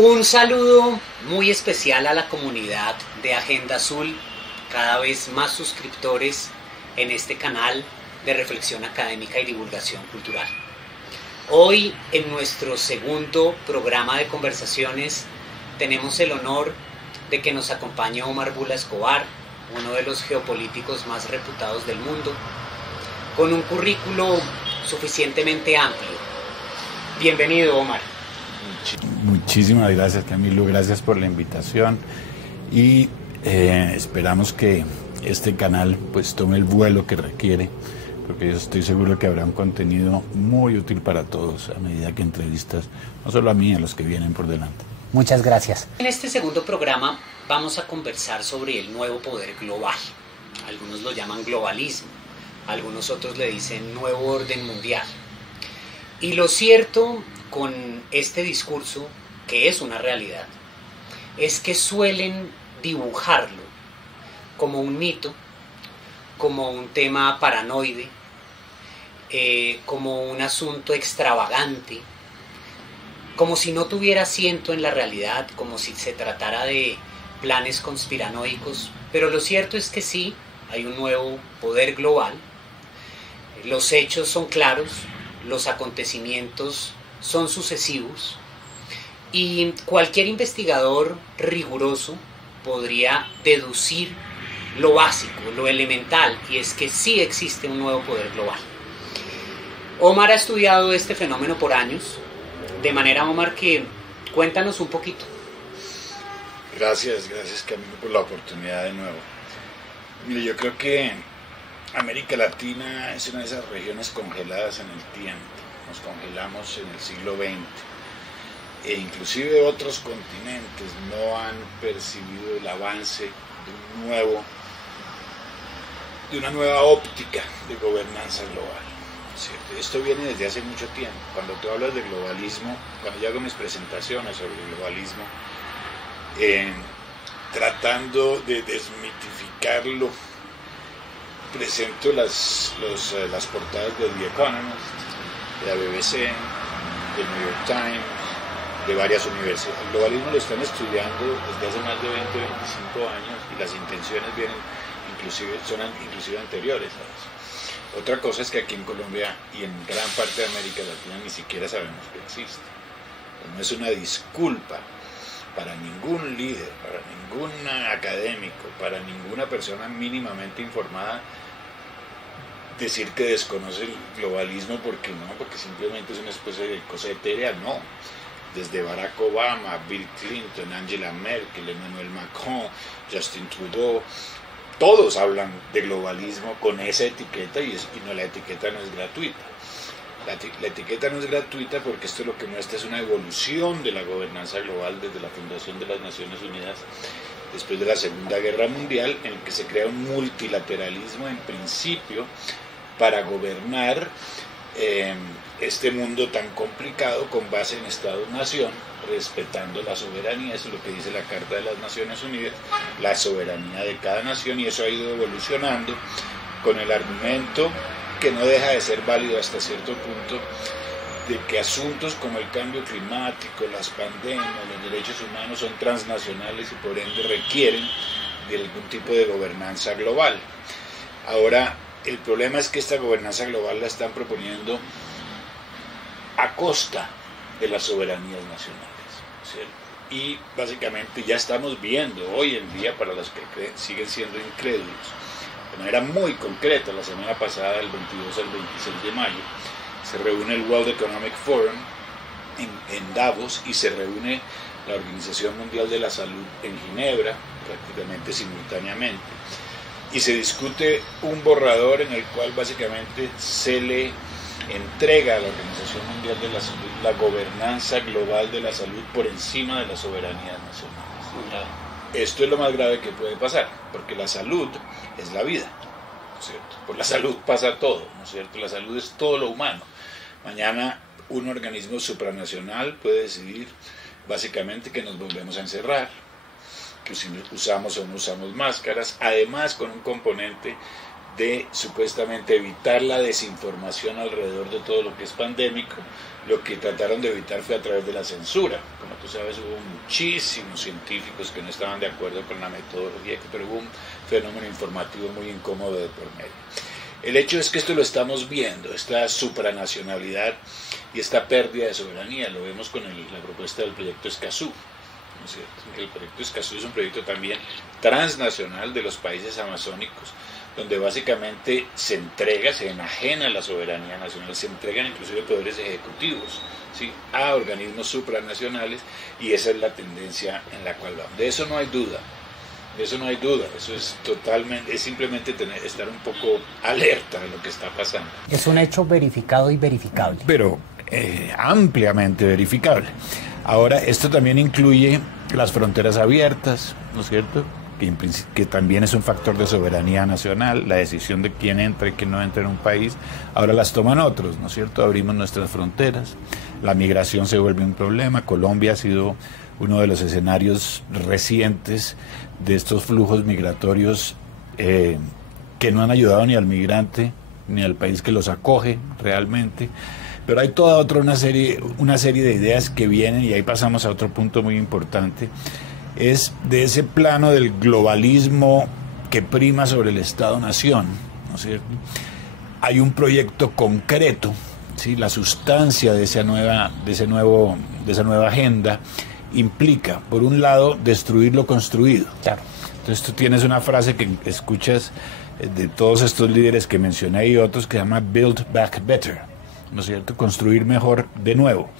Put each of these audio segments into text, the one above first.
Un saludo muy especial a la comunidad de Agenda Azul, cada vez más suscriptores en este canal de reflexión académica y divulgación cultural. Hoy, en nuestro segundo programa de conversaciones, tenemos el honor de que nos acompañe Omar Bula Escobar, uno de los geopolíticos más reputados del mundo, con un currículo suficientemente amplio. Bienvenido, Omar. Muchísimas gracias, Camilo, gracias por la invitación y esperamos que este canal pues tome el vuelo que requiere, porque yo estoy seguro que habrá un contenido muy útil para todos a medida que entrevistas, no solo a mí, a los que vienen por delante. Muchas gracias. En este segundo programa vamos a conversar sobre el nuevo poder global. Algunos lo llaman globalismo, algunos otros le dicen nuevo orden mundial. Y lo cierto con este discurso, que es una realidad, es que suelen dibujarlo como un mito, como un tema paranoide, como un asunto extravagante, como si no tuviera asiento en la realidad, como si se tratara de planes conspiranoicos. Pero lo cierto es que sí, hay un nuevo poder global, los hechos son claros, los acontecimientos son sucesivos y cualquier investigador riguroso podría deducir lo básico, lo elemental, y es que sí existe un nuevo poder global. Omar ha estudiado este fenómeno por años, de manera, Omar, que cuéntanos un poquito. Gracias Camilo por la oportunidad de nuevo. Mire, yo creo que América Latina es una de esas regiones congeladas en el tiempo. Nos congelamos en el siglo XX e inclusive otros continentes no han percibido el avance de una nueva óptica de gobernanza global, ¿cierto? Esto viene desde hace mucho tiempo. Cuando tú hablas de globalismo, cuando yo hago mis presentaciones sobre el globalismo, tratando de desmitificarlo, presento las portadas de The Economist, de la BBC, del New York Times, de varias universidades. El globalismo lo están estudiando desde hace más de 20 o 25 años y las intenciones son inclusive anteriores a eso. Otra cosa es que aquí en Colombia y en gran parte de América Latina ni siquiera sabemos que existe. No es una disculpa para ningún líder, para ningún académico, para ninguna persona mínimamente informada decir que desconoce el globalismo, porque simplemente es una especie de cosa etérea. No, desde Barack Obama, Bill Clinton, Angela Merkel, Emmanuel Macron, Justin Trudeau, todos hablan de globalismo con esa etiqueta y la etiqueta no es gratuita. La etiqueta no es gratuita porque esto lo que muestra es una evolución de la gobernanza global desde la fundación de las Naciones Unidas después de la Segunda Guerra Mundial, en el que se crea un multilateralismo en principio para gobernar este mundo tan complicado con base en Estado-Nación, respetando la soberanía. Eso es lo que dice la Carta de las Naciones Unidas, la soberanía de cada nación, y eso ha ido evolucionando con el argumento, que no deja de ser válido hasta cierto punto, de que asuntos como el cambio climático, las pandemias, los derechos humanos son transnacionales y por ende requieren de algún tipo de gobernanza global. Ahora, el problema es que esta gobernanza global la están proponiendo a costa de las soberanías nacionales, ¿cierto? Y básicamente ya estamos viendo hoy en día, para los que siguen siendo incrédulos, de manera muy concreta. La semana pasada, del 22 al 26 de mayo, se reúne el World Economic Forum en Davos, y se reúne la Organización Mundial de la Salud en Ginebra, prácticamente simultáneamente, y se discute un borrador en el cual básicamente se le entrega a la Organización Mundial de la Salud la gobernanza global de la salud por encima de las soberanías nacionales. Esto es lo más grave que puede pasar, porque la salud es la vida, ¿no es cierto? Por la salud pasa todo, ¿no es cierto? La salud es todo lo humano. Mañana un organismo supranacional puede decidir básicamente que nos volvemos a encerrar, que si usamos o no usamos máscaras, además con un componente de supuestamente evitar la desinformación alrededor de todo lo que es pandémico. Lo que trataron de evitar fue a través de la censura. Como tú sabes, hubo muchísimos científicos que no estaban de acuerdo con la metodología, pero hubo un fenómeno informativo muy incómodo de por medio. El hecho es que esto lo estamos viendo, esta supranacionalidad y esta pérdida de soberanía. Lo vemos con la propuesta del proyecto Escazú, ¿no es cierto? El proyecto Escazú es un proyecto también transnacional de los países amazónicos, donde básicamente se enajena la soberanía nacional, se entregan inclusive poderes ejecutivos, ¿sí?, a organismos supranacionales, y esa es la tendencia en la cual vamos. De eso no hay duda, eso es totalmente, es simplemente estar un poco alerta de lo que está pasando. Es un hecho verificado y verificable. Pero ampliamente verificable. Ahora, esto también incluye las fronteras abiertas, ¿no es cierto?, que también es un factor de soberanía nacional. La decisión de quién entra y quién no entra en un país, ahora las toman otros, ¿no es cierto? Abrimos nuestras fronteras, la migración se vuelve un problema. Colombia ha sido uno de los escenarios recientes de estos flujos migratorios que no han ayudado ni al migrante ni al país que los acoge realmente. Pero hay toda una serie de ideas que vienen, y ahí pasamos a otro punto muy importante. Es de ese plano del globalismo que prima sobre el Estado-Nación, ¿no es cierto? Hay un proyecto concreto, ¿sí? La sustancia de esa nueva agenda implica, por un lado, destruir lo construido. Claro. Entonces tú tienes una frase que escuchas de todos estos líderes que mencioné y otros, que se llama Build Back Better, ¿no es cierto? Construir mejor de nuevo.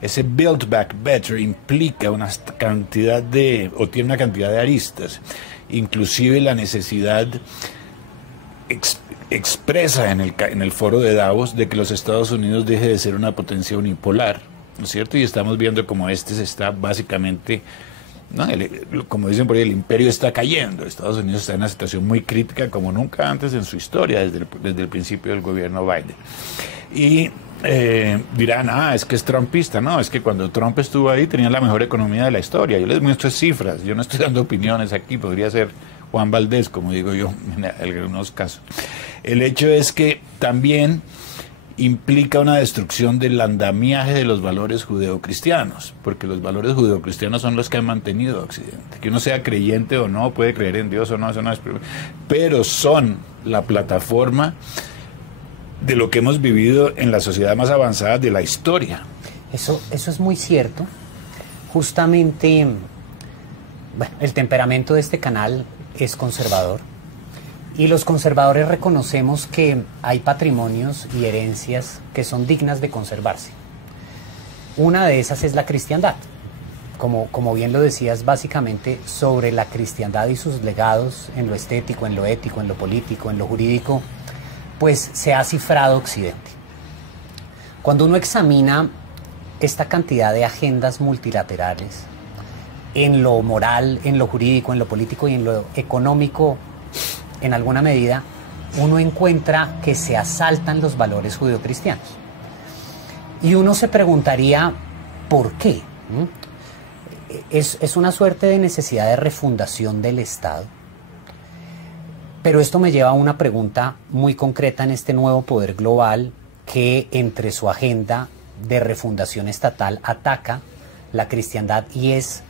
Ese Build Back Better implica tiene una cantidad de aristas, inclusive la necesidad expresa en el foro de Davos de que los Estados Unidos deje de ser una potencia unipolar, ¿no es cierto? Y estamos viendo como se está básicamente, ¿no?, como dicen por ahí, el imperio está cayendo. Estados Unidos está en una situación muy crítica como nunca antes en su historia, desde el principio del gobierno Biden. Y dirán, es que es trumpista. No, es que cuando Trump estuvo ahí tenían la mejor economía de la historia. Yo les muestro cifras, yo no estoy dando opiniones aquí, podría ser Juan Valdés, como digo yo en algunos casos. El hecho es que también implica una destrucción del andamiaje de los valores judeocristianos, porque los valores judeocristianos son los que han mantenido a Occidente. Que uno sea creyente o no, puede creer en Dios o no, eso no es, pero son la plataforma de lo que hemos vivido en la sociedad más avanzada de la historia. Eso es muy cierto. Justamente, bueno, el temperamento de este canal es conservador, y los conservadores reconocemos que hay patrimonios y herencias que son dignas de conservarse. Una de esas es la cristiandad. Como bien lo decías, básicamente sobre la cristiandad y sus legados en lo estético, en lo ético, en lo político, en lo jurídico, pues se ha cifrado Occidente. Cuando uno examina esta cantidad de agendas multilaterales, en lo moral, en lo jurídico, en lo político y en lo económico, en alguna medida, uno encuentra que se asaltan los valores judeocristianos. Y uno se preguntaría, ¿por qué? Es una suerte de necesidad de refundación del Estado. Pero esto me lleva a una pregunta muy concreta en este nuevo poder global que, entre su agenda de refundación estatal, ataca la cristiandad, y es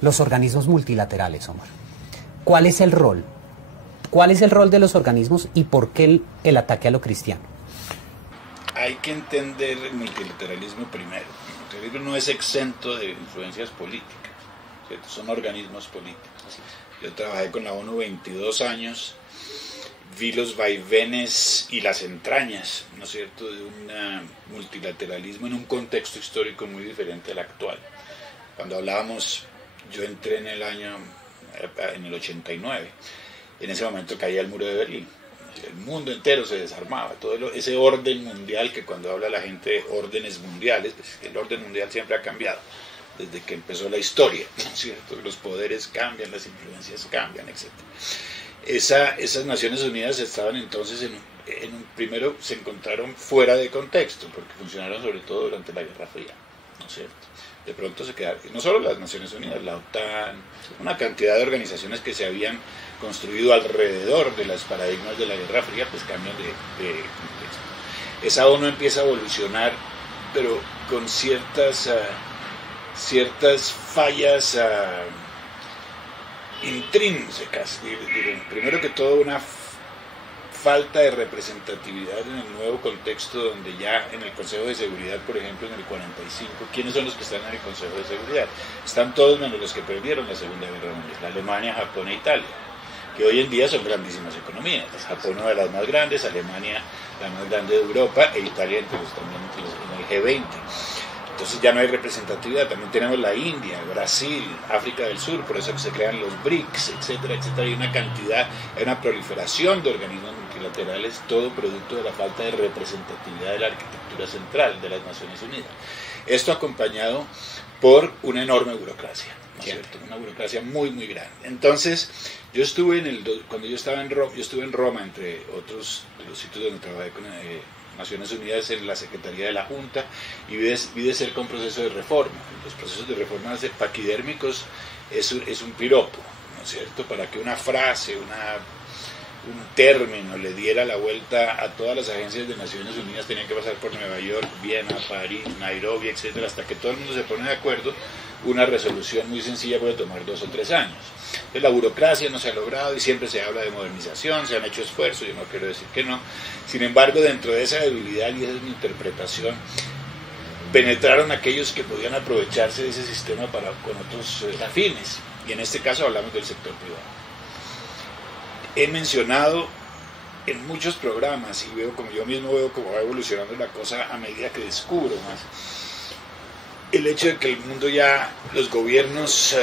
los organismos multilaterales, Omar. ¿Cuál es el rol? ¿Cuál es el rol de los organismos y por qué el ataque a lo cristiano? Hay que entender el multilateralismo primero. multilateralismo no es exento de influencias políticas, ¿cierto? Son organismos políticos. Yo trabajé con la ONU 22 años, vi los vaivenes y las entrañas, ¿no es cierto?, de un multilateralismo en un contexto histórico muy diferente al actual. Cuando hablábamos, yo entré en el 89, en ese momento caía el muro de Berlín, el mundo entero se desarmaba, todo ese orden mundial que cuando habla la gente de órdenes mundiales, pues el orden mundial siempre ha cambiado, desde que empezó la historia, ¿no es cierto? Los poderes cambian, las influencias cambian, etc. Esas Naciones Unidas estaban entonces primero se encontraron fuera de contexto, porque funcionaron sobre todo durante la Guerra Fría, ¿no es cierto? De pronto se quedaron, no solo las Naciones Unidas, la OTAN, una cantidad de organizaciones que se habían construido alrededor de los paradigmas de la Guerra Fría, pues cambian de contexto. Esa ONU empieza a evolucionar, pero con ciertas fallas intrínsecas. Primero que todo, una falta de representatividad en el nuevo contexto, donde ya en el Consejo de Seguridad, por ejemplo, en el 45, ¿quiénes son los que están en el Consejo de Seguridad? Están todos menos los que perdieron la Segunda Guerra Mundial, Alemania, Japón e Italia, que hoy en día son grandísimas economías. Japón, una de las más grandes, Alemania, la más grande de Europa, e Italia en el G20. Entonces ya no hay representatividad. También tenemos la India, Brasil, África del Sur, por eso que se crean los BRICS, etcétera, etcétera. Hay una proliferación de organismos multilaterales, todo producto de la falta de representatividad de la arquitectura central de las Naciones Unidas. Esto acompañado por una enorme burocracia, ¿no es cierto? Una burocracia muy, muy grande. Entonces, yo estuve cuando yo estaba en Roma, entre otros de los sitios donde trabajé con Naciones Unidas, en la Secretaría de la Junta, y vi de cerca un proceso de reforma. Los procesos de reforma paquidérmicos es un piropo, ¿no es cierto?, para que una frase, un término le diera la vuelta a todas las agencias de Naciones Unidas. Tenían que pasar por Nueva York, Viena, París, Nairobi, etcétera, hasta que todo el mundo se pone de acuerdo. Una resolución muy sencilla puede tomar 2 o 3 años. Entonces, la burocracia no se ha logrado y siempre se habla de modernización, se han hecho esfuerzos, yo no quiero decir que no. Sin embargo, dentro de esa debilidad, y esa es mi interpretación, penetraron aquellos que podían aprovecharse de ese sistema con otros fines, y en este caso hablamos del sector privado. He mencionado en muchos programas, y yo mismo veo cómo va evolucionando la cosa a medida que descubro más, el hecho de que el mundo ya, los gobiernos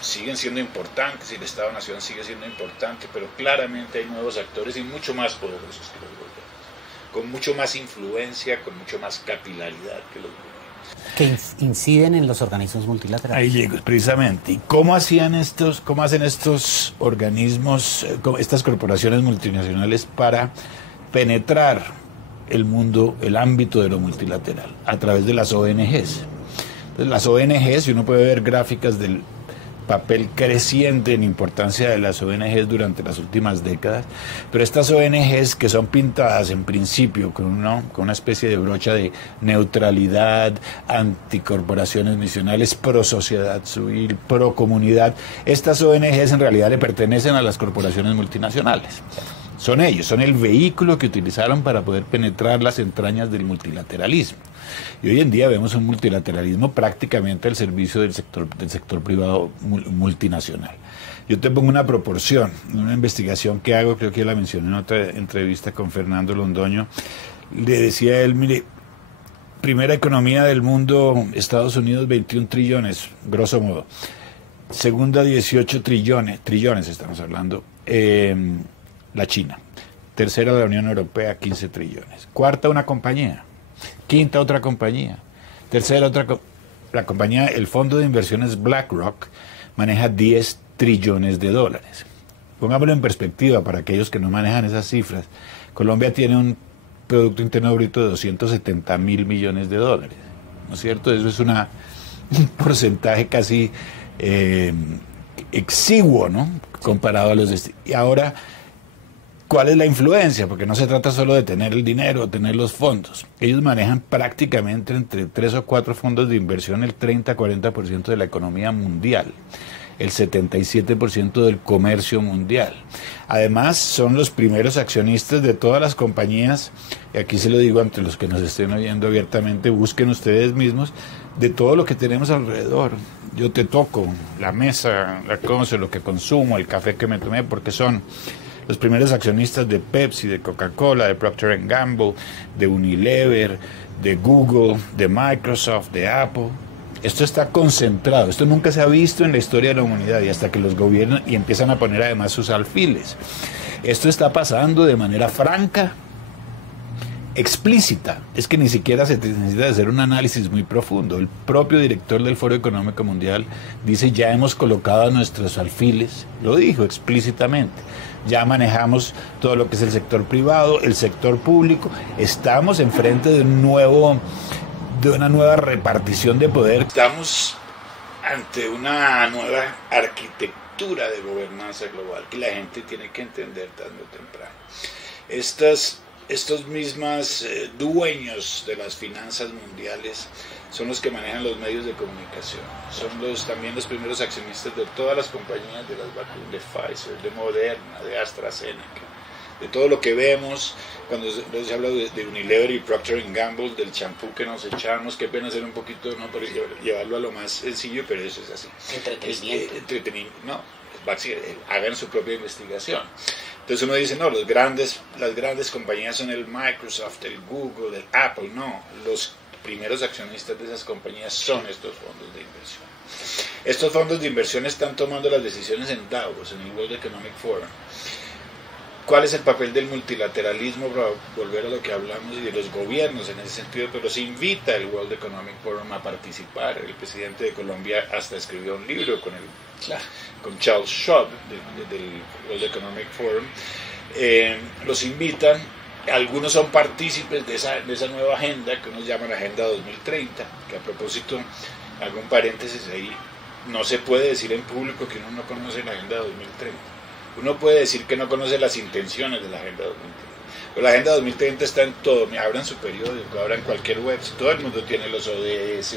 siguen siendo importantes y el Estado-Nación sigue siendo importante, pero claramente hay nuevos actores y mucho más poderosos que los gobiernos, con mucho más influencia, con mucho más capilaridad que los gobiernos. Que inciden en los organismos multilaterales. Ahí llego, precisamente. ¿Y cómo hacen estos organismos, estas corporaciones multinacionales para penetrar el mundo, el ámbito de lo multilateral? A través de las ONGs. Entonces, las ONGs, y uno puede ver gráficas del papel creciente en importancia de las ONGs durante las últimas décadas, pero estas ONGs que son pintadas en principio con una especie de brocha de neutralidad, anticorporaciones misionales, pro sociedad civil, pro comunidad, estas ONGs en realidad le pertenecen a las corporaciones multinacionales. Son ellos, son el vehículo que utilizaron para poder penetrar las entrañas del multilateralismo. Y hoy en día vemos un multilateralismo prácticamente al servicio del sector privado multinacional. Yo te pongo una proporción, una investigación que hago, creo que ya la mencioné en otra entrevista con Fernando Londoño. Le decía a él, mire, primera economía del mundo, Estados Unidos, 21 trillones, grosso modo. Segunda, 18 trillones estamos hablando, la China. Tercera, la Unión Europea, 15 trillones. Cuarta, una compañía. Quinta, otra compañía. Tercera, la compañía, el fondo de inversiones BlackRock, maneja 10 trillones de dólares. Pongámoslo en perspectiva para aquellos que no manejan esas cifras. Colombia tiene un Producto Interno Bruto de 270.000 millones de dólares, ¿no es cierto? Eso es un porcentaje casi exiguo, ¿no?, comparado a los de y ahora, ¿cuál es la influencia? Porque no se trata solo de tener el dinero, tener los fondos. Ellos manejan prácticamente entre 3 o 4 fondos de inversión el 30-40% de la economía mundial, el 77% del comercio mundial. Además, son los primeros accionistas de todas las compañías, y aquí se lo digo ante los que nos estén oyendo abiertamente, busquen ustedes mismos, de todo lo que tenemos alrededor. Yo te toco la mesa, la cosa, lo que consumo, el café que me tomé, porque son los primeros accionistas de Pepsi, de Coca-Cola, de Procter & Gamble, de Unilever, de Google, de Microsoft, de Apple. Esto está concentrado, esto nunca se ha visto en la historia de la humanidad, y hasta que los gobiernos y empiezan a poner además sus alfiles. Esto está pasando de manera franca, explícita. Es que ni siquiera se necesita hacer un análisis muy profundo. El propio director del Foro Económico Mundial dice: ya hemos colocado nuestros alfiles, lo dijo explícitamente, ya manejamos todo lo que es el sector privado, el sector público, estamos enfrente de una nueva repartición de poder. Estamos ante una nueva arquitectura de gobernanza global que la gente tiene que entender tarde o temprano. Estos mismos dueños de las finanzas mundiales son los que manejan los medios de comunicación, son también los primeros accionistas de todas las compañías de las vacunas, de Pfizer, de Moderna, de AstraZeneca, de todo lo que vemos. Cuando se habla de Unilever y Procter & Gamble, del champú que nos echamos, qué pena hacer un poquito, no, por llevarlo a lo más sencillo, pero eso es así. Entretenimiento. No, hagan su propia investigación. Entonces uno dice, no, las grandes compañías son el Microsoft, el Google, el Apple. No, los primeros accionistas de esas compañías son estos fondos de inversión. Estos fondos de inversión están tomando las decisiones en Davos, en el World Economic Forum. ¿Cuál es el papel del multilateralismo, para volver a lo que hablamos, y de los gobiernos en ese sentido? Pero los invita el World Economic Forum a participar. El presidente de Colombia hasta escribió un libro con Charles Schwab del World Economic Forum. Los invitan, algunos son partícipes de esa nueva agenda que unos llaman Agenda 2030, que a propósito, hago un paréntesis ahí, no se puede decir en público que uno no conoce la Agenda 2030. Uno puede decir que no conoce las intenciones de la Agenda 2030. Pero la Agenda 2030 está en todo. Abran su periódico, abran cualquier web. Todo el mundo tiene los ODS,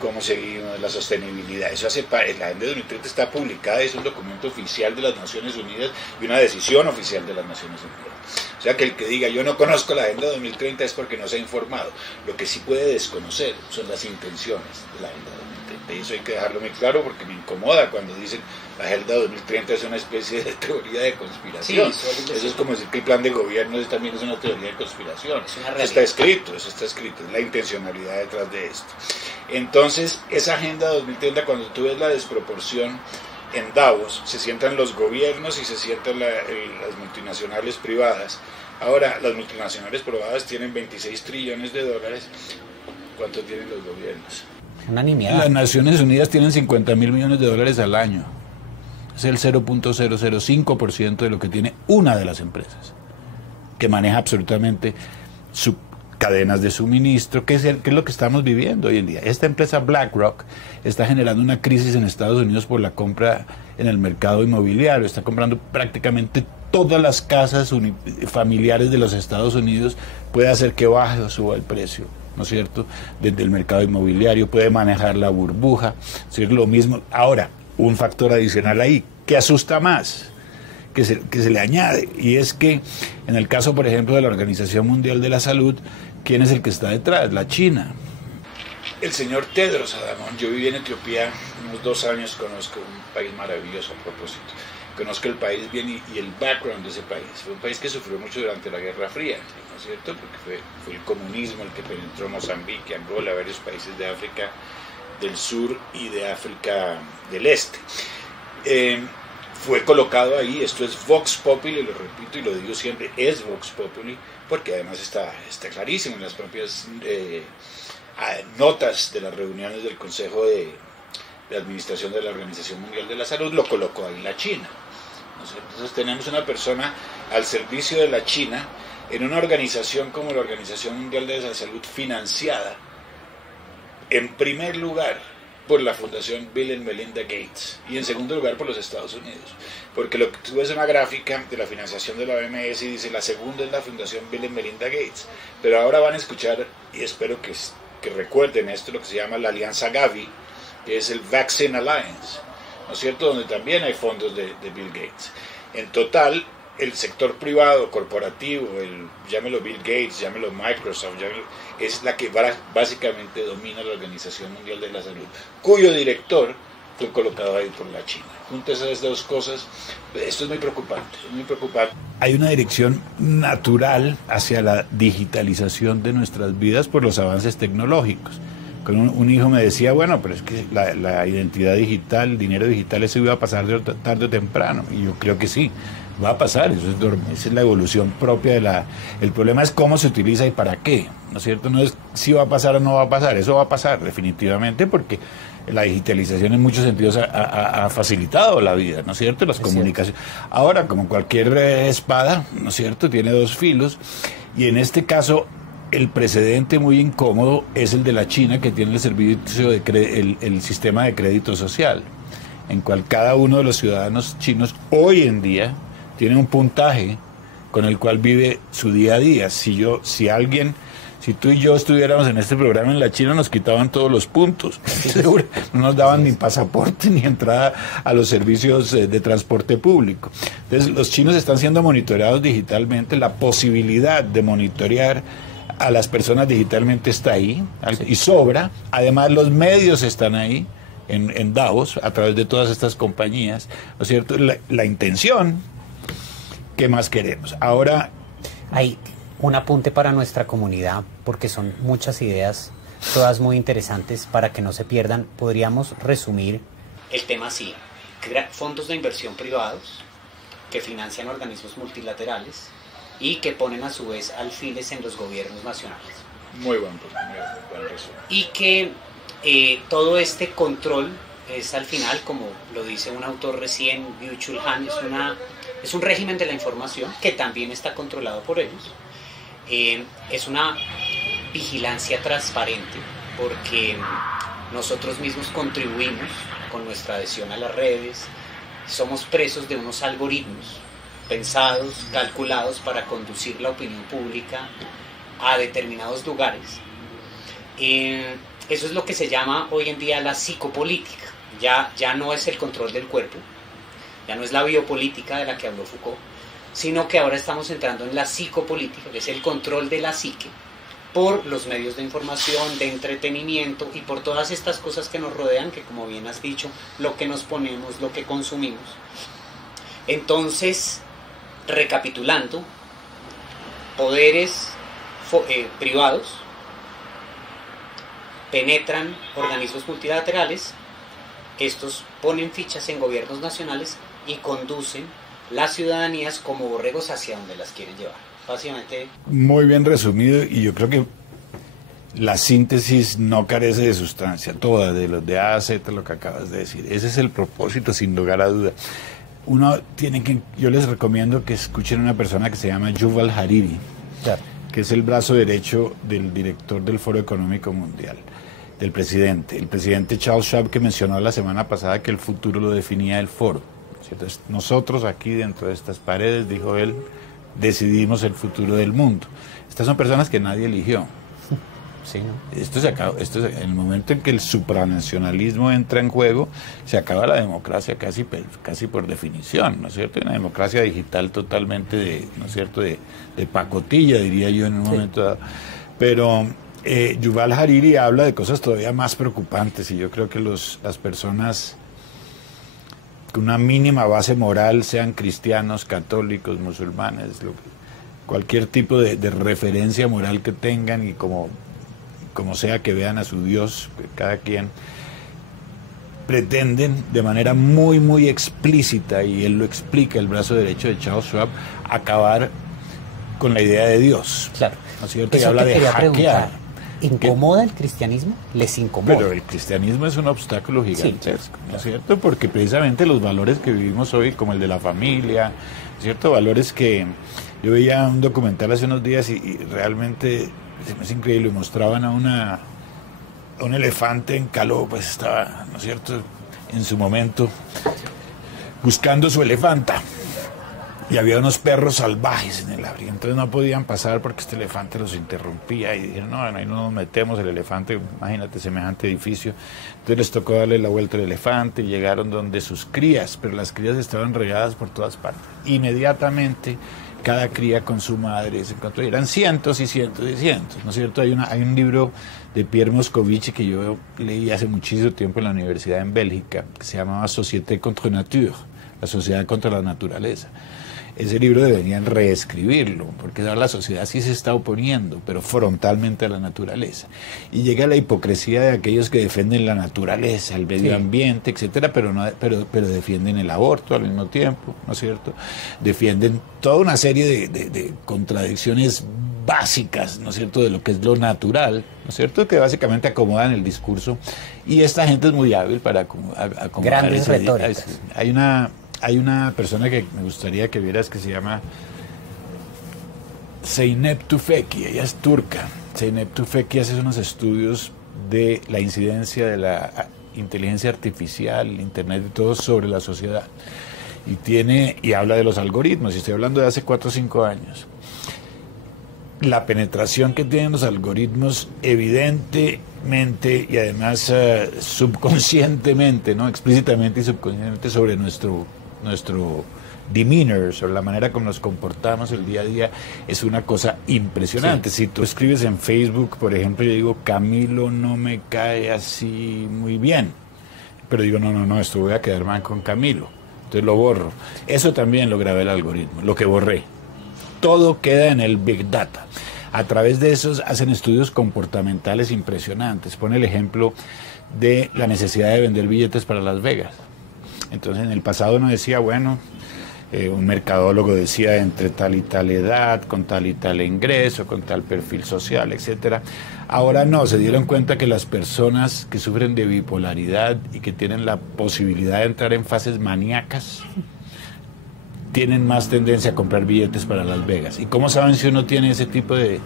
cómo seguimos, la sostenibilidad. Eso hace parte. La Agenda 2030 está publicada, es un documento oficial de las Naciones Unidas y una decisión oficial de las Naciones Unidas. O sea, que el que diga yo no conozco la Agenda 2030 es porque no se ha informado. Lo que sí puede desconocer son las intenciones de la Agenda 2030. Y eso hay que dejarlo muy claro, porque me incomoda cuando dicen la Agenda 2030 es una especie de teoría de conspiración. Sí, eso es como decir que el plan de gobierno también es una teoría de conspiración. Eso está escrito, es la intencionalidad detrás de esto. Entonces, esa Agenda 2030, cuando tú ves la desproporción en Davos, se sientan los gobiernos y se sientan las multinacionales privadas. Ahora, las multinacionales privadas tienen 26 trillones de dólares. ¿Cuánto tienen los gobiernos? Una nimiedad. Las Naciones Unidas tienen 50.000 millones de dólares al año. Es el 0.005% de lo que tiene una de las empresas, que maneja absolutamente sus cadenas de suministro, que es lo que estamos viviendo hoy en día. Esta empresa BlackRock está generando una crisis en Estados Unidos por la compra en el mercado inmobiliario. Está comprando prácticamente todas las casas familiares de los Estados Unidos. Puede hacer que baje o suba el precio, ¿no es cierto?, desde el mercado inmobiliario. Puede manejar la burbuja, es decir, lo mismo. Ahora, un factor adicional ahí, que asusta más, que se le añade, y es que en el caso, por ejemplo, de la Organización Mundial de la Salud, ¿quién es el que está detrás? La China. El señor Tedros Adhanom. Yo viví en Etiopía unos 2 años, conozco un país maravilloso a propósito. Conozco el país bien y el background de ese país. Fue un país que sufrió mucho durante la Guerra Fría, ¿no es cierto? Porque fue el comunismo el que penetró Mozambique, Angola, varios países de África del Sur y de África del Este. Fue colocado ahí, esto es Vox Populi, lo repito y lo digo siempre, es Vox Populi, porque además está clarísimo en las propias notas de las reuniones del Consejo de Administración de la Organización Mundial de la Salud, lo colocó ahí la China. Entonces tenemos una persona al servicio de la China en una organización como la Organización Mundial de la Salud, financiada en primer lugar por la Fundación Bill and Melinda Gates y en segundo lugar por los Estados Unidos, porque lo que tú ves en una gráfica de la financiación de la OMS y dice la segunda es la Fundación Bill and Melinda Gates, pero ahora van a escuchar, y espero que recuerden esto, lo que se llama la Alianza Gavi, que es el Vaccine Alliance, ¿no es cierto?, donde también hay fondos de Bill Gates. En total, el sector privado, corporativo, llámelo Bill Gates, llámelo Microsoft, es la que básicamente domina la Organización Mundial de la Salud, cuyo director fue colocado ahí por la China. Juntas esas dos cosas, esto es muy preocupante, muy preocupante. Hay una dirección natural hacia la digitalización de nuestras vidas por los avances tecnológicos. Con un hijo me decía, bueno, pero es que la identidad digital, el dinero digital, eso iba a pasar tarde o temprano. Y yo creo que sí, va a pasar, esa es la evolución propia de la... El problema es cómo se utiliza y para qué, ¿no es cierto? No es si va a pasar o no va a pasar, eso va a pasar definitivamente porque la digitalización en muchos sentidos ha facilitado la vida, ¿no es cierto? Las comunicaciones. Ahora, como cualquier espada, ¿no es cierto?, tiene dos filos, y en este caso el precedente muy incómodo es el de la China, que tiene el servicio el sistema de crédito social, en cual cada uno de los ciudadanos chinos hoy en día tiene un puntaje con el cual vive su día a día. Si tú y yo estuviéramos en este programa en la China, nos quitaban todos los puntos. No nos daban ni pasaporte ni entrada a los servicios de transporte público. Entonces, los chinos están siendo monitoreados digitalmente. La posibilidad de monitorear a las personas digitalmente está ahí y sobra. Además, los medios están ahí en Davos a través de todas estas compañías, ¿no es cierto? La intención, ¿qué más queremos? Ahora hay un apunte para nuestra comunidad, porque son muchas ideas, todas muy interesantes, para que no se pierdan. Podríamos resumir el tema así: fondos de inversión privados que financian organismos multilaterales y que ponen a su vez alfiles en los gobiernos nacionales. Muy buen resumen. Y que todo este control es, al final, como lo dice un autor recién, Byung-Chul Han, es un régimen de la información que también está controlado por ellos. Es una vigilancia transparente, porque nosotros mismos contribuimos con nuestra adhesión a las redes, somos presos de unos algoritmos pensados, calculados para conducir la opinión pública a determinados lugares. Eso es lo que se llama hoy en día la psicopolítica. Ya no es el control del cuerpo, ya no es la biopolítica de la que habló Foucault, sino que ahora estamos entrando en la psicopolítica, que es el control de la psique por los medios de información, de entretenimiento y por todas estas cosas que nos rodean, que, como bien has dicho, lo que nos ponemos, lo que consumimos. Entonces, recapitulando, poderes privados penetran organismos multilaterales, estos ponen fichas en gobiernos nacionales y conducen las ciudadanías como borregos hacia donde las quieren llevar. Básicamente. Muy bien resumido, y yo creo que la síntesis no carece de sustancia, toda, de los de A a Z, lo que acabas de decir. Ese es el propósito, sin lugar a duda. Yo les recomiendo que escuchen a una persona que se llama Yuval Hariri, claro, que es el brazo derecho del director del Foro Económico Mundial, del presidente. El presidente Charles Schwab, que mencionó la semana pasada que el futuro lo definía el foro. Entonces, nosotros aquí dentro de estas paredes, dijo él, decidimos el futuro del mundo. Estas son personas que nadie eligió. Sí, ¿no? Esto se acaba, en el momento en que el supranacionalismo entra en juego, se acaba la democracia casi por definición, ¿no es cierto? Una democracia digital totalmente ¿no es cierto?, de pacotilla, diría yo en un momento dado. Pero Yuval Hariri habla de cosas todavía más preocupantes, y yo creo que las personas con una mínima base moral, sean cristianos, católicos, musulmanes, cualquier tipo de referencia moral que tengan, y como sea que vean a su Dios, cada quien, pretenden de manera muy, muy explícita, y él lo explica, el brazo derecho de Charles Schwab, acabar con la idea de Dios. Claro. ¿No es cierto? Y habla de hackear. ¿Incomoda el cristianismo? ¿Les incomoda? Pero el cristianismo es un obstáculo gigantesco, ¿no es cierto? Porque precisamente los valores que vivimos hoy, como el de la familia, ¿cierto? Valores que... Yo veía un documental hace unos días y realmente es increíble. Mostraban a un elefante en caló, pues estaba, ¿no es cierto?, en su momento buscando su elefanta. Y había unos perros salvajes en el abrigo, entonces no podían pasar porque este elefante los interrumpía y dijeron, no, ahí no nos metemos, el elefante, imagínate semejante edificio. Entonces les tocó darle la vuelta al elefante y llegaron donde sus crías, pero las crías estaban regadas por todas partes. Inmediatamente cada cría con su madre se encontró, y eran cientos y cientos y cientos, ¿no es cierto? Hay un libro de Pierre Moscovici que yo leí hace muchísimo tiempo en la universidad en Bélgica, que se llamaba Société contre Nature, la sociedad contra la naturaleza. Ese libro deberían reescribirlo, porque ahora la sociedad sí se está oponiendo, pero frontalmente a la naturaleza. Y llega la hipocresía de aquellos que defienden la naturaleza, el medio ambiente, etcétera, pero defienden el aborto al mismo tiempo, ¿no es cierto? Defienden toda una serie de contradicciones básicas, ¿no es cierto?, de lo que es lo natural, ¿no es cierto?, que básicamente acomodan el discurso. Y esta gente es muy hábil para acomodar. Grandes retóricas. Hay una persona que me gustaría que vieras que se llama Zeynep Tufekci, ella es turca. Zeynep Tufekci hace unos estudios de la incidencia de la inteligencia artificial, el internet y todo sobre la sociedad. Y habla de los algoritmos, y estoy hablando de hace 4 o 5 años. La penetración que tienen los algoritmos evidentemente y además subconscientemente, ¿no?, explícitamente y subconscientemente sobre nuestro demeanor, sobre la manera como nos comportamos el día a día, es una cosa impresionante. Sí. Si tú escribes en Facebook, por ejemplo, yo digo, Camilo no me cae así muy bien, pero digo, no, esto voy a quedar mal con Camilo, entonces lo borro. Eso también lo grabé el algoritmo, lo que borré. Todo queda en el Big Data. A través de esos hacen estudios comportamentales impresionantes. Pone el ejemplo de la necesidad de vender billetes para Las Vegas. Entonces, en el pasado uno decía, bueno, un mercadólogo decía entre tal y tal edad, con tal y tal ingreso, con tal perfil social, etcétera. Ahora no, se dieron cuenta que las personas que sufren de bipolaridad y que tienen la posibilidad de entrar en fases maníacas tienen más tendencia a comprar billetes para Las Vegas. ¿Y cómo saben si uno tiene ese tipo de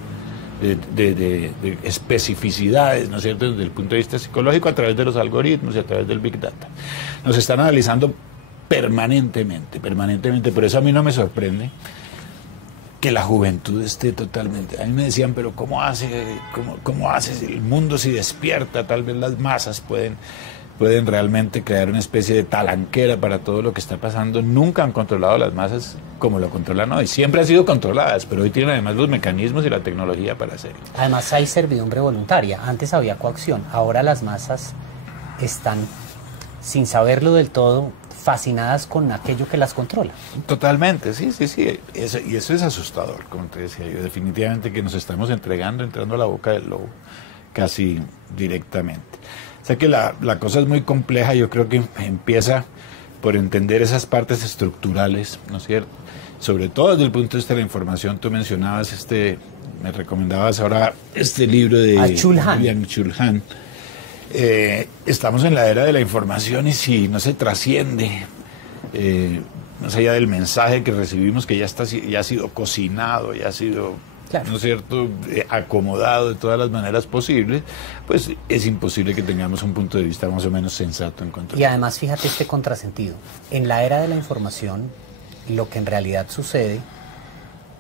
especificidades, ¿no es cierto?, desde el punto de vista psicológico, a través de los algoritmos y a través del Big Data? Nos están analizando permanentemente. Por eso a mí no me sorprende que la juventud esté totalmente... A mí me decían, pero ¿cómo haces? El mundo si despierta, tal vez las masas pueden realmente crear una especie de talanquera para todo lo que está pasando. Nunca han controlado las masas como lo controlan hoy. Siempre han sido controladas, pero hoy tienen además los mecanismos y la tecnología para hacerlo. Además hay servidumbre voluntaria. Antes había coacción. Ahora las masas están, sin saberlo del todo, fascinadas con aquello que las controla. Totalmente, sí. Y eso es asustador, como te decía yo. Definitivamente que nos estamos entrando a la boca del lobo, casi directamente. O sea que la cosa es muy compleja. Yo creo que empieza por entender esas partes estructurales, ¿no es cierto? Sobre todo desde el punto de vista de la información. Tú mencionabas me recomendabas ahora este libro de Byung-Chul Han. Estamos en la era de la información, y si no se trasciende, más allá del mensaje que recibimos, que ya ha sido cocinado, ya ha sido... Claro. ¿No es cierto?, acomodado de todas las maneras posibles, pues es imposible que tengamos un punto de vista más o menos sensato en cuanto a... Y además, fíjate este contrasentido. En la era de la información, lo que en realidad sucede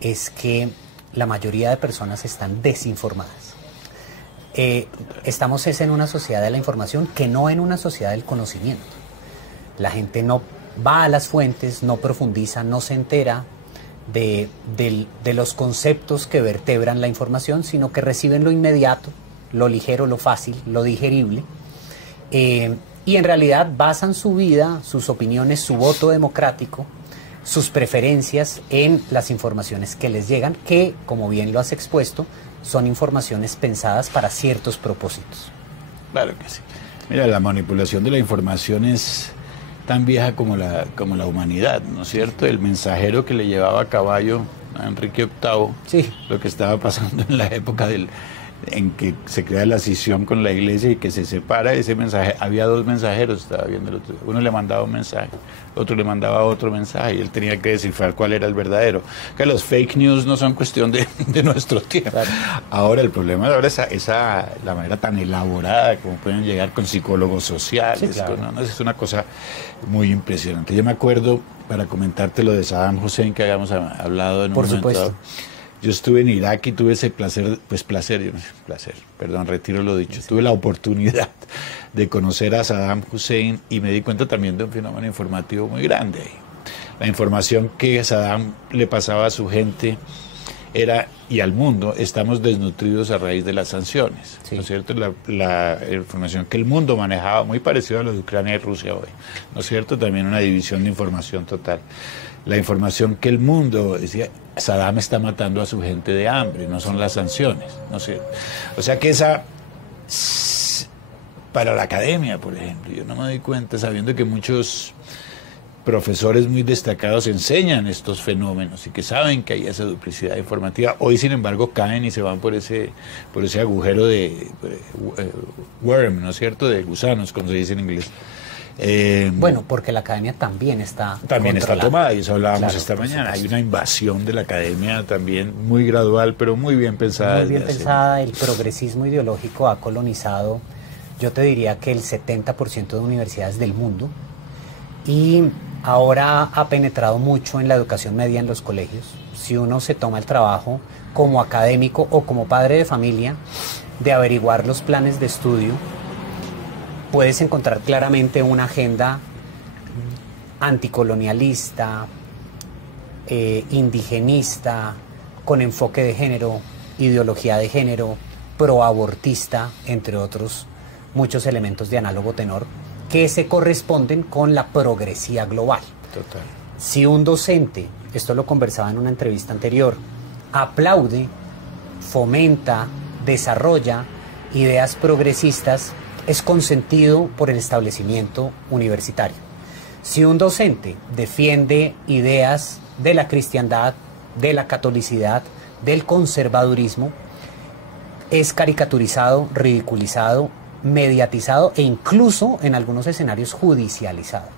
es que la mayoría de personas están desinformadas. Estamos en una sociedad de la información, que no en una sociedad del conocimiento. La gente no va a las fuentes, no profundiza, no se entera de los conceptos que vertebran la información, sino que reciben lo inmediato, lo ligero, lo fácil, lo digerible, y en realidad basan su vida, sus opiniones, su voto democrático, sus preferencias en las informaciones que les llegan, que, como bien lo has expuesto, son informaciones pensadas para ciertos propósitos. Claro que sí. Mira, la manipulación de la información es tan vieja como la humanidad, ¿no es cierto? El mensajero que le llevaba a caballo a Enrique VIII, sí, lo que estaba pasando en la época del en que se crea la escisión con la iglesia y que se separa ese mensaje. Había dos mensajeros, estaba viendo el otro. Uno le mandaba un mensaje, otro le mandaba otro mensaje y él tenía que descifrar cuál era el verdadero. Que los fake news no son cuestión de nuestro tiempo. Claro. Ahora el problema ahora es la manera tan elaborada como pueden llegar con psicólogos sociales. Sí, claro. Es una cosa muy impresionante. Yo me acuerdo, para comentarte lo de Saddam Hussein que habíamos hablado en un momento. Por supuesto. Yo estuve en Irak y tuve ese retiro lo dicho, tuve la oportunidad de conocer a Saddam Hussein y me di cuenta también de un fenómeno informativo muy grande. La información que Saddam le pasaba a su gente era, y al mundo, estamos desnutridos a raíz de las sanciones, sí. ¿No es cierto? La información que el mundo manejaba, muy parecido a lo de Ucrania y Rusia hoy, ¿no es cierto? También una división de información total. La información que el mundo decía, Saddam está matando a su gente de hambre, no son las sanciones, ¿no es cierto? O sea que para la academia, por ejemplo, yo no me doy cuenta, sabiendo que muchos profesores muy destacados enseñan estos fenómenos y que saben que hay esa duplicidad informativa, hoy sin embargo caen y se van por ese agujero de worm, ¿no es cierto?, de gusanos, como se dice en inglés. Bueno, porque la academia también está tomada, y eso hablábamos esta mañana. Hay una invasión de la academia también muy gradual, pero muy bien pensada. Muy bien pensada. El progresismo ideológico ha colonizado, yo te diría que el 70% de universidades del mundo, y ahora ha penetrado mucho en la educación media en los colegios. Si uno se toma el trabajo como académico o como padre de familia de averiguar los planes de estudio, puedes encontrar claramente una agenda anticolonialista, indigenista, con enfoque de género, ideología de género, proabortista, entre otros muchos elementos de análogo tenor, que se corresponden con la progresía global. Total. Si un docente, esto lo conversaba en una entrevista anterior, aplaude, fomenta, desarrolla ideas progresistas, es consentido por el establecimiento universitario. Si un docente defiende ideas de la cristiandad, de la catolicidad, del conservadurismo, es caricaturizado, ridiculizado, mediatizado e incluso en algunos escenarios judicializado.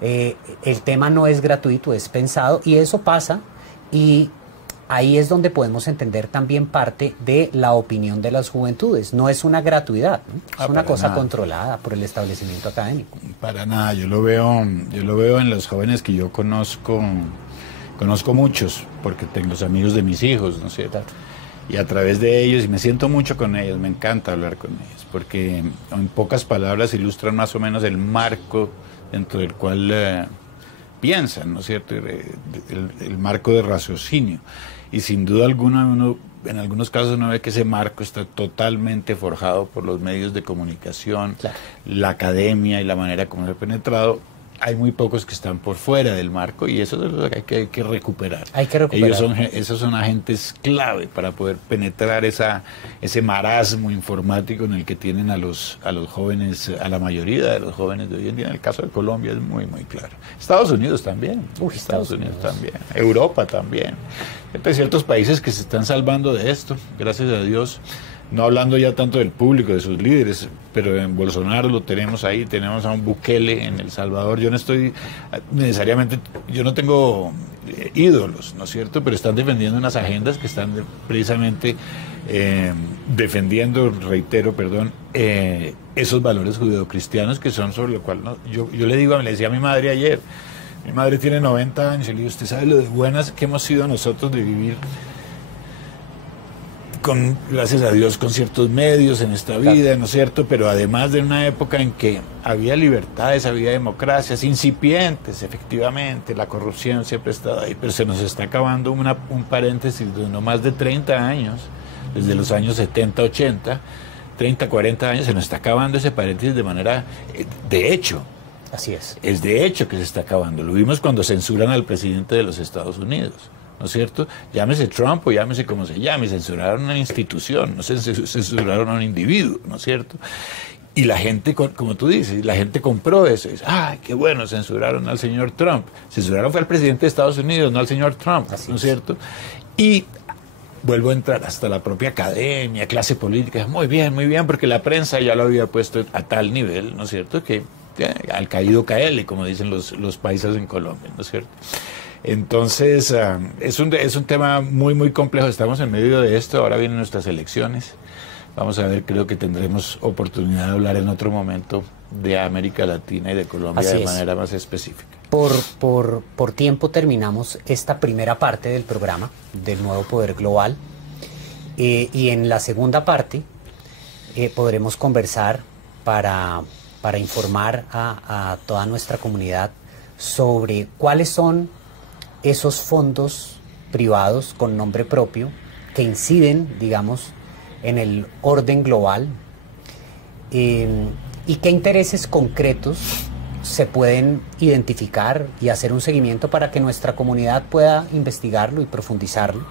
El tema no es gratuito, es pensado, y eso pasa, y ahí es donde podemos entender también parte de la opinión de las juventudes. No es una gratuidad, ¿no? Es una cosa controlada por el establecimiento académico. Para nada, yo lo veo en los jóvenes que yo conozco muchos, porque tengo los amigos de mis hijos, ¿no es cierto? Claro. Y a través de ellos, y me siento mucho con ellos, me encanta hablar con ellos, porque en pocas palabras ilustran más o menos el marco dentro del cual piensan, ¿no es cierto? El marco de raciocinio. Y sin duda alguna, en algunos casos uno ve que ese marco está totalmente forjado por los medios de comunicación, claro, la academia y la manera como se ha penetrado. Hay muy pocos que están por fuera del marco, y eso es lo que hay que recuperar. Hay que recuperar. Esos son agentes clave para poder penetrar ese marasmo informático en el que tienen a los jóvenes, a la mayoría de los jóvenes de hoy en día. En el caso de Colombia es muy, muy claro. Estados Unidos también. Estados Unidos también. Europa también. Hay ciertos países que se están salvando de esto, gracias a Dios. No hablando ya tanto del público, de sus líderes, pero en Bolsonaro lo tenemos ahí, tenemos a un Bukele en El Salvador. Yo no estoy necesariamente, yo no tengo ídolos, ¿no es cierto? Pero están defendiendo unas agendas que están precisamente defendiendo, esos valores judeocristianos que son sobre lo cual yo le decía a mi madre ayer, mi madre tiene 90 años, y le digo, ¿usted sabe lo de buenas que hemos sido nosotros de vivir gracias a Dios, con ciertos medios en esta vida, claro, ¿no es cierto? Pero además de una época en que había libertades, había democracias incipientes, efectivamente, la corrupción siempre ha estado ahí, pero se nos está acabando un paréntesis de no más de 30 años, desde los años 70, 80, 30, 40 años, se nos está acabando ese paréntesis de manera, de hecho. Así es. Es de hecho que se está acabando. Lo vimos cuando censuran al presidente de los Estados Unidos, ¿no es cierto? Llámese Trump o llámese como se llame, censuraron una institución, no censuraron a un individuo, ¿no es cierto? Y la gente, como tú dices, la gente compró eso. Y dice, ¡ay, qué bueno! Censuraron al señor Trump. Censuraron fue al presidente de Estados Unidos, no al señor Trump, ¿no es cierto? Y vuelvo a entrar hasta la propia academia, clase política, muy bien, porque la prensa ya lo había puesto a tal nivel, ¿no es cierto?, que al caído caerle, como dicen los paisas en Colombia, ¿no es cierto? Entonces, es un tema muy, muy complejo. Estamos en medio de esto. Ahora vienen nuestras elecciones. Vamos a ver, creo que tendremos oportunidad de hablar en otro momento de América Latina y de Colombia de manera más específica. Por tiempo terminamos esta primera parte del programa del Nuevo Poder Global. Y en la segunda parte podremos conversar para informar a toda nuestra comunidad sobre cuáles son esos fondos privados con nombre propio que inciden, digamos, en el orden global, y qué intereses concretos se pueden identificar y hacer un seguimiento para que nuestra comunidad pueda investigarlo y profundizarlo,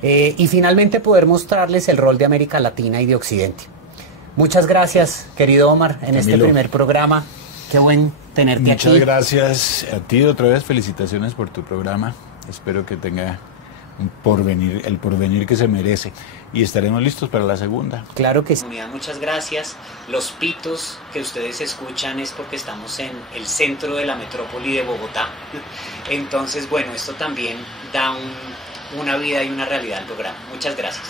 y finalmente poder mostrarles el rol de América Latina y de Occidente. Muchas gracias, querido Omar, en este primer programa. Qué buen tenerte aquí. Muchas gracias a ti otra vez, felicitaciones por tu programa. Espero que tenga el porvenir que se merece, y estaremos listos para la segunda. Claro que sí. Muchas gracias. Los pitos que ustedes escuchan es porque estamos en el centro de la metrópoli de Bogotá. Entonces, bueno, esto también da una vida y una realidad al programa. Muchas gracias.